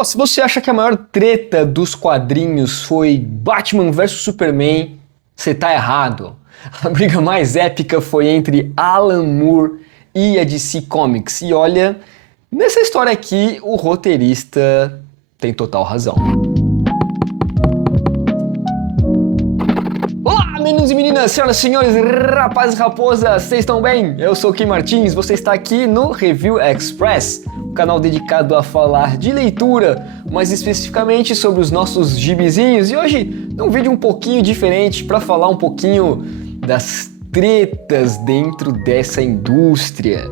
Ó, se você acha que a maior treta dos quadrinhos foi Batman vs Superman, você tá errado. A briga mais épica foi entre Alan Moore e a DC Comics. E olha, nessa história aqui, o roteirista tem total razão. Olá, meninos e meninas, senhoras e senhores, rapazes e raposas, vocês estão bem? Eu sou o Kim Martins, você está aqui no Review Express, um canal dedicado a falar de leitura, mais especificamente sobre os nossos gibizinhos, e hoje é um vídeo um pouquinho diferente para falar um pouquinho das tretas dentro dessa indústria,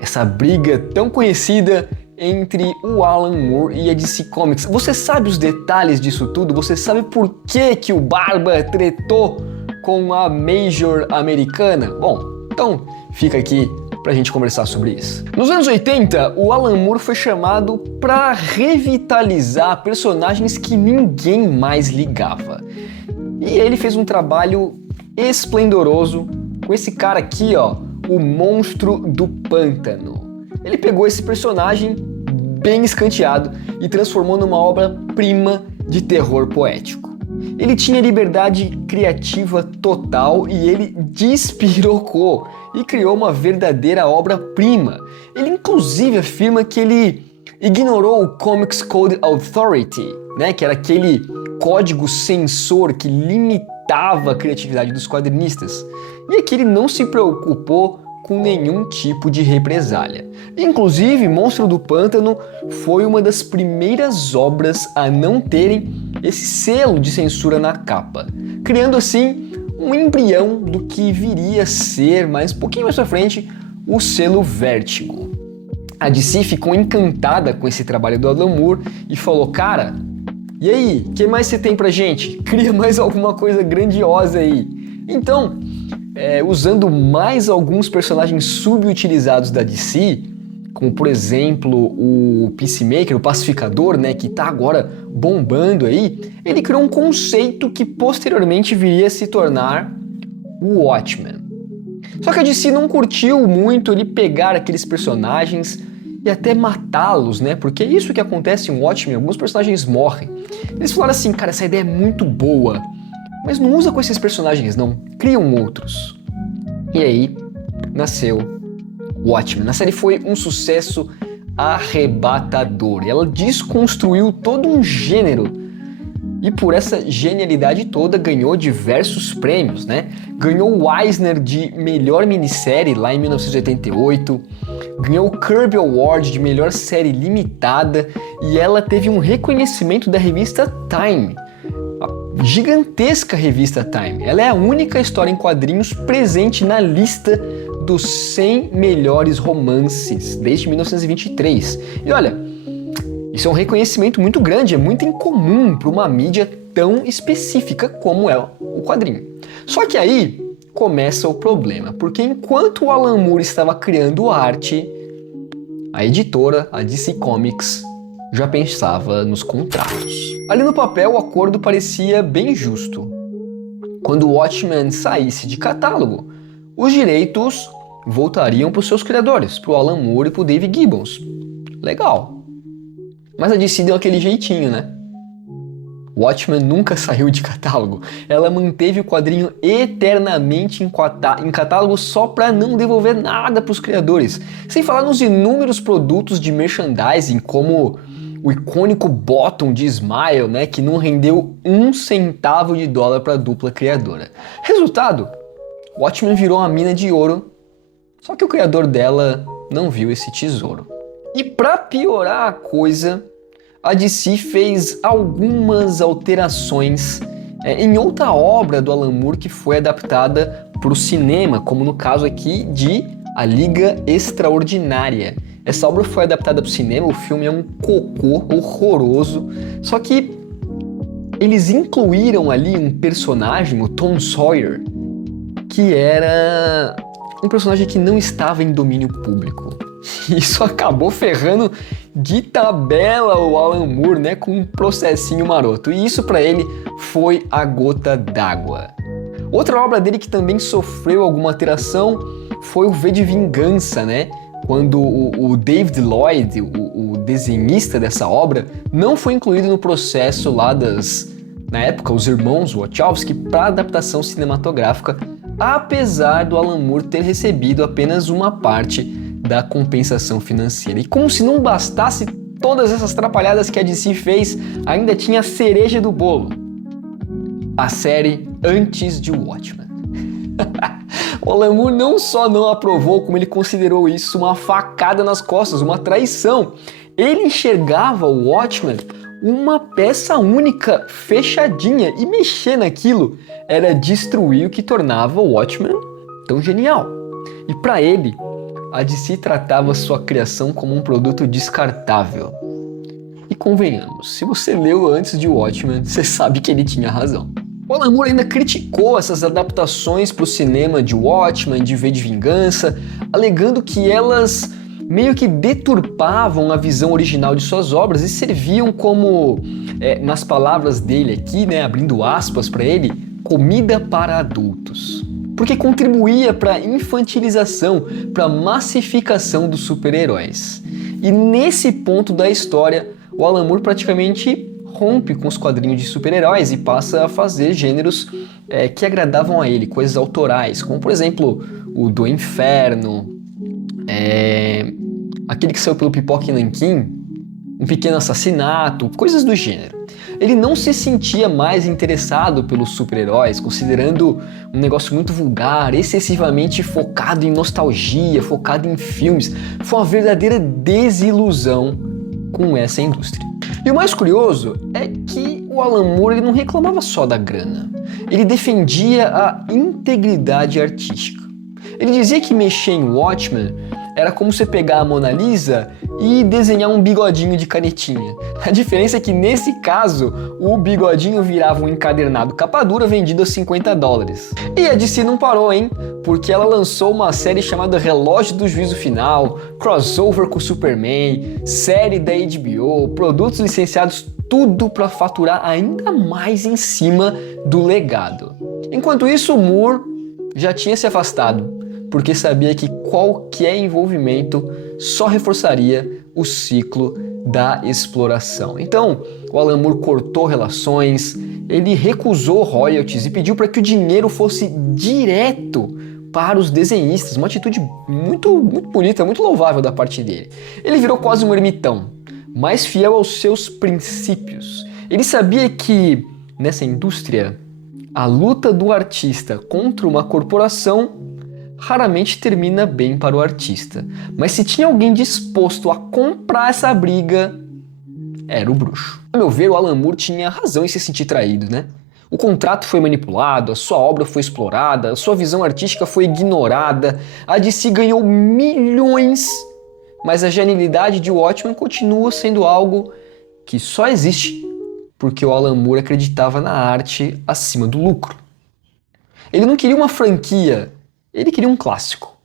essa briga tão conhecida entre o Alan Moore e a DC Comics. Você sabe os detalhes disso tudo? Você sabe por que o Barba tretou com a Major americana? Bom, então fica aqui pra gente conversar sobre isso. Nos anos 80, o Alan Moore foi chamado para revitalizar personagens que ninguém mais ligava. E ele fez um trabalho esplendoroso com esse cara aqui, ó, o Monstro do Pântano. Ele pegou esse personagem bem escanteado e transformou numa obra-prima de terror poético. Ele tinha liberdade criativa total e ele despirocou e criou uma verdadeira obra-prima. Ele inclusive afirma que ele ignorou o Comics Code Authority, né, que era aquele código censor que limitava a criatividade dos quadrinistas, e que ele não se preocupou com nenhum tipo de represália. Inclusive, Monstro do Pântano foi uma das primeiras obras a não terem esse selo de censura na capa, criando assim um embrião do que viria a ser, mais um pouquinho mais pra frente, o selo Vértigo. A DC ficou encantada com esse trabalho do Alan Moore e falou: cara, e aí, o que mais você tem pra gente? Cria mais alguma coisa grandiosa aí. Então, usando mais alguns personagens subutilizados da DC, como por exemplo o Peacemaker, o Pacificador, né, que tá agora bombando aí, ele criou um conceito que posteriormente viria a se tornar o Watchmen. Só que a DC não curtiu muito ele pegar aqueles personagens e até matá-los, né, porque é isso que acontece em Watchmen, alguns personagens morrem. Eles falaram assim: cara, essa ideia é muito boa, mas não usa com esses personagens não, criam outros. E aí nasceu Watchmen. A série foi um sucesso arrebatador e ela desconstruiu todo um gênero e por essa genialidade toda ganhou diversos prêmios, né? Ganhou o Eisner de melhor minissérie lá em 1988, ganhou o Kirby Award de melhor série limitada e ela teve um reconhecimento da revista Time, a gigantesca revista Time. Ela é a única história em quadrinhos presente na lista dos 100 melhores romances desde 1923. E olha, isso é um reconhecimento muito grande, é muito incomum para uma mídia tão específica como é o quadrinho. Só que aí começa o problema, porque enquanto o Alan Moore estava criando arte, a editora, a DC Comics, já pensava nos contratos. Ali no papel o acordo parecia bem justo. Quando o Watchmen saísse de catálogo, os direitos voltariam para os seus criadores, para o Alan Moore e para o Dave Gibbons. Legal. Mas a DC deu aquele jeitinho, né? Watchmen nunca saiu de catálogo. Ela manteve o quadrinho eternamente em catálogo só para não devolver nada para os criadores. Sem falar nos inúmeros produtos de merchandising, como o icônico Bottom de Smile, né, que não rendeu $1 centavo para a dupla criadora. Resultado, Watchmen virou uma mina de ouro, só que o criador dela não viu esse tesouro. E para piorar a coisa, a DC fez algumas alterações em outra obra do Alan Moore que foi adaptada para o cinema, como no caso aqui de A Liga Extraordinária. Essa obra foi adaptada para o cinema, o filme é um cocô horroroso, só que eles incluíram ali um personagem, o Tom Sawyer, que era um personagem que não estava em domínio público. Isso acabou ferrando de tabela o Alan Moore, né, com um processinho maroto. E isso para ele foi a gota d'água. Outra obra dele que também sofreu alguma alteração foi o V de Vingança, né? Quando o David Lloyd, o desenhista dessa obra, não foi incluído no processo lá na época, os irmãos Wachowski para adaptação cinematográfica, apesar do Alan Moore ter recebido apenas uma parte da compensação financeira. E como se não bastasse todas essas atrapalhadas que a DC fez, ainda tinha a cereja do bolo: a série antes de Watchmen. O Alan Moore não só não aprovou, como ele considerou isso uma facada nas costas, uma traição. Ele enxergava o Watchmen uma peça única, fechadinha, e mexer naquilo era destruir o que tornava o Watchmen tão genial. E para ele, a DC tratava sua criação como um produto descartável. E convenhamos, se você leu antes de Watchmen, você sabe que ele tinha razão. O Alan Moore ainda criticou essas adaptações para o cinema de Watchmen, de V de Vingança, alegando que elas meio que deturpavam a visão original de suas obras e serviam como, nas palavras dele aqui, né, abrindo aspas para ele, comida para adultos. Porque contribuía para a infantilização, para a massificação dos super-heróis. E nesse ponto da história, o Alan Moore praticamente rompe com os quadrinhos de super-heróis e passa a fazer gêneros que agradavam a ele, coisas autorais, como por exemplo o do Inferno, aquele que saiu pelo Pipoca e Nanquim, Um Pequeno Assassinato, coisas do gênero. Ele não se sentia mais interessado pelos super-heróis, considerando um negócio muito vulgar, excessivamente focado em nostalgia, focado em filmes. Foi uma verdadeira desilusão com essa indústria. E o mais curioso é que o Alan Moore ele não reclamava só da grana. Ele defendia a integridade artística. Ele dizia que mexer em Watchmen era como você pegar a Mona Lisa e desenhar um bigodinho de canetinha. A diferença é que nesse caso, o bigodinho virava um encadernado capa dura vendido a $50. E a DC não parou, hein? Porque ela lançou uma série chamada Relógio do Juízo Final, crossover com Superman, série da HBO, produtos licenciados, tudo para faturar ainda mais em cima do legado. Enquanto isso, o Moore já tinha se afastado, porque sabia que qualquer envolvimento só reforçaria o ciclo da exploração. Então, o Alan Moore cortou relações, ele recusou royalties e pediu para que o dinheiro fosse direto para os desenhistas, uma atitude muito bonita, muito louvável da parte dele. Ele virou quase um ermitão, mais fiel aos seus princípios. Ele sabia que, nessa indústria, a luta do artista contra uma corporação raramente termina bem para o artista. Mas se tinha alguém disposto a comprar essa briga, era o bruxo. A meu ver, o Alan Moore tinha razão em se sentir traído, né? O contrato foi manipulado, a sua obra foi explorada, a sua visão artística foi ignorada, a DC ganhou milhões, mas a genialidade de Watchmen continua sendo algo que só existe porque o Alan Moore acreditava na arte acima do lucro. Ele não queria uma franquia, ele queria um clássico.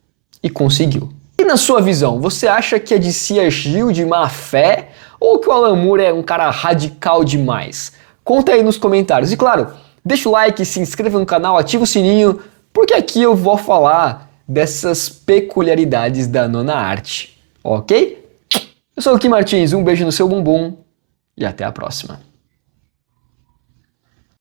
E conseguiu. E na sua visão, você acha que a DC agiu de má fé ou que o Alan Moore é um cara radical demais? Conta aí nos comentários. E claro, deixa o like, se inscreva no canal, ativa o sininho, porque aqui eu vou falar dessas peculiaridades da nona arte. Ok? Eu sou o Kim Martins, um beijo no seu bumbum e até a próxima.